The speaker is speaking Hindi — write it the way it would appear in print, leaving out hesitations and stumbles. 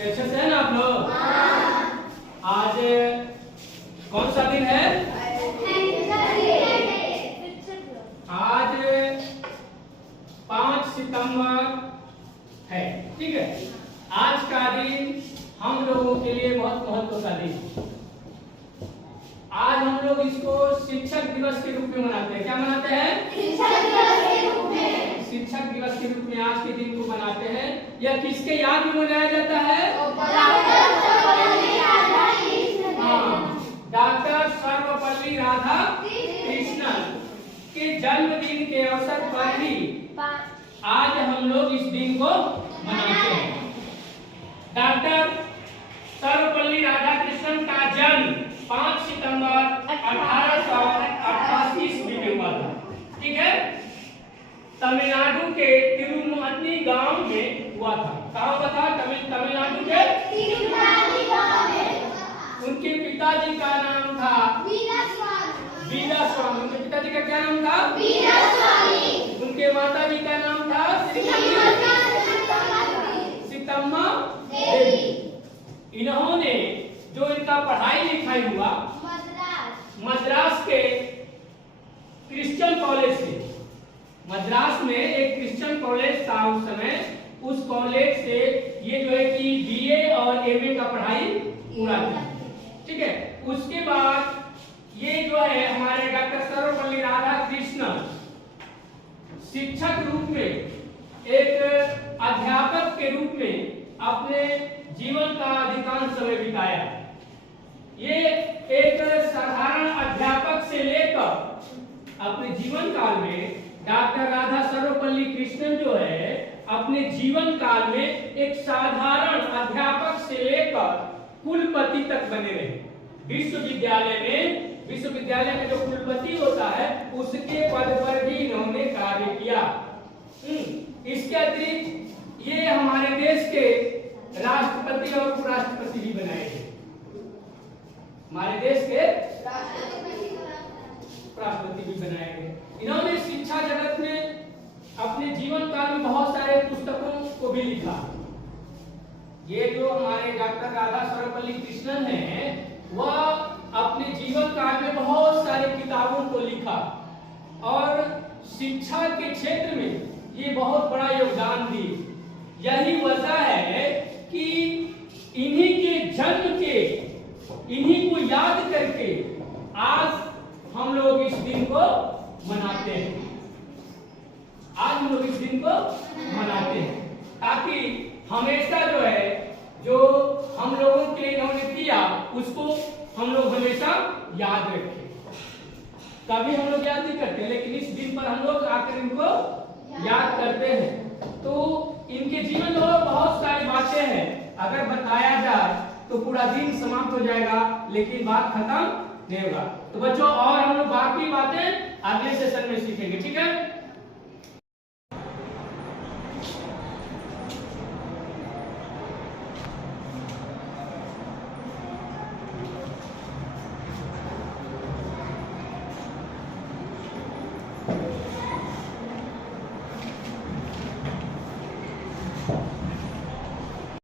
अच्छे से है ना आप लोग? आज कौन सा दिन है? आज 5 सितंबर है। ठीक है, आज का दिन हम लोगों के लिए बहुत महत्व का दिन है। आज हम लोग इसको शिक्षक दिवस के रूप में मनाते हैं। क्या मनाते हैं? शिक्षक दिवस के रूप में। शिक्षक दिवस के रूप में आज के दिन को मनाते हैं। यह किसके याद में मनाया जाता है? डॉक्टर सर्वपल्ली राधाकृष्णन के जन्मदिन के अवसर पर ही आज हम लोग इस दिन को मनाते हैं। डॉक्टर सर्वपल्ली राधाकृष्णन का जन्म 5 सितंबर 1888 ईस्वी में हुआ था। ठीक है, तमिलनाडु के तिरुमनी गांव में हुआ था। कहाँ हुआ था? तमिलनाडु के तिरुमनी गांव में। उनके पिताजी का नाम था वीरास्वामी। उनके पिताजी का क्या नाम था? वीरास्वामी। उनके माताजी का नाम था सीतम्मा देवी। इन्होंने जो इनका पढ़ाई लिखाई हुआ मद्रास के क्रिश्चियन कॉलेज से। मद्रास में एक क्रिश्चियन कॉलेज था उस समय। उस कॉलेज से ये जो है कि बीए और एमए का पढ़ाई पूरा किया। ठीक है, उसके बाद ये जो है हमारे डॉक्टर सर्वपल्ली राधाकृष्णन शिक्षक रूप में, एक अध्यापक के रूप में अपने जीवन का अधिकांश समय बिताया। ये एक साधारण अध्यापक से लेकर अपने जीवन काल में डॉक्टर राधा सर्वपल्ली कृष्णन जो है अपने जीवन काल में एक साधारण अध्यापक से लेकर कुलपति तक बने रहे। विश्वविद्यालय में जो कुलपति होता है उसके पद पर भी इन्होंने कार्य किया। इसके अतिरिक्त ये हमारे देश के राष्ट्रपति और उपराष्ट्रपति भी बनाए गए। हमारे देश के राष्ट्रपति भी बनाए गए। इन्होंने शिक्षा जगत में अपने जीवन काल में बहुत सारे पुस्तकों को भी लिखा। ये जो हमारे डॉक्टर राधा सर्वपल्ली कृष्णन है वह अपने जीवन काल में बहुत सारे किताबों को लिखा और शिक्षा के क्षेत्र में ये बहुत बड़ा योगदान दिए। यही वजह है कि इन्हीं के जन्म के, इन्हीं को याद करके आज हम लोग इस दिन को मनाते हैं। आज हम लोग इस दिन को मनाते हैं ताकि हमेशा जो है जो हम लोगों के लिए इन्होंने किया उसको हम लोग हमेशा याद रखें। कभी हम लोग याद नहीं करते लेकिन इस दिन पर हम लोग आकर इनको याद करते हैं। तो इनके जीवन में बहुत सारी बातें हैं, अगर बताया जाए तो पूरा दिन समाप्त हो जाएगा लेकिन बात खत्म नहीं होगा। तो बच्चों और हम लोग बाकी बातें अगले सेशन में सीखेंगे। ठीक है। Thank you.